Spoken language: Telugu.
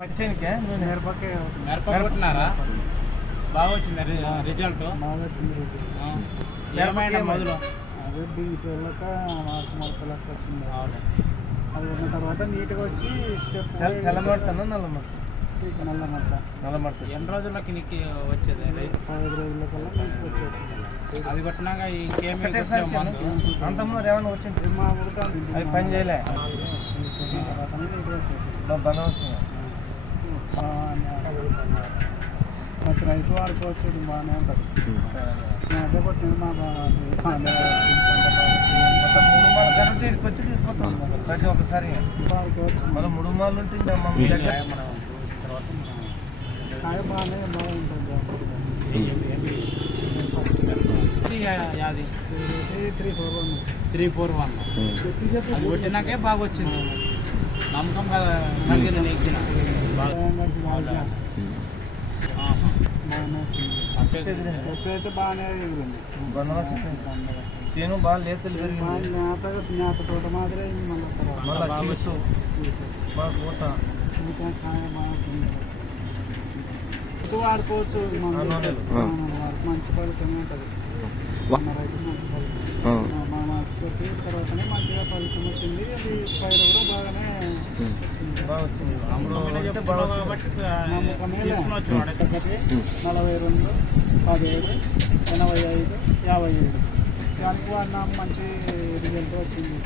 పచ్చనికే మిరపకొట్టినారా? బాగా వచ్చింది రిజల్ట్. ఏమైనా మొదలు అదే దీనికి వెళ్ళక మొలకలకు వచ్చింది. అది ఉన్న తర్వాత నీట్గా వచ్చి స్టెప్ తెల్లమట్టన నల్లమట్ట? నల్లమట్ట ఎన్ని రోజులకి నీకు వచ్చేది? 5 రోజుల కల్లా వచ్చేసింది. అది కొట్టినాక ఇంకేమి అంతమ్మా ఏమన్నా వచ్చింది? మా ఊరితో అవి పని చేయలే బంద్ వస్తుంది. మాకు రైతు వాడుకోవచ్చు, ఇది బాగానే ఉంటుంది. అదే కొట్టింది మా మొత్తం 3 మాలు కాబట్టి ఇక్కడికి వచ్చి తీసుకొస్తాం ప్రతి ఒక్కసారి. వాడుకోవచ్చు. మళ్ళీ 3 మాలు ఉంటే ఇంకా మమ్మీ దగ్గర కాయ బాగానే బాగుంటుంది. అది 341 అది కొట్టినాకే బాగా వచ్చింది. నమ్మకం కదా కలిగింది నీకు. ఎప్పుడైతే బాగానే ఎగిరింది. చేను బాగా లేతలు పెరిగింది. నేత తోట మాదిరి మళ్ళీ మళ్ళీ సీసు బాగా పూత ఇంకా కాయ బాగుంటుంది. ఇది వాడుకోవచ్చు. మంచి ఫలితం ఉంటుంది. మన రైతు మంచి ఫలితం కొట్టిన తర్వాతనే మంచిగా ఫలితం వచ్చింది. అది పైరు కూడా బాగానే బాగా వచ్చింది. నమ్మకమే. 42, 17, 85, 57 దానికి వాడినా మంచి రిజల్ట్ వచ్చింది.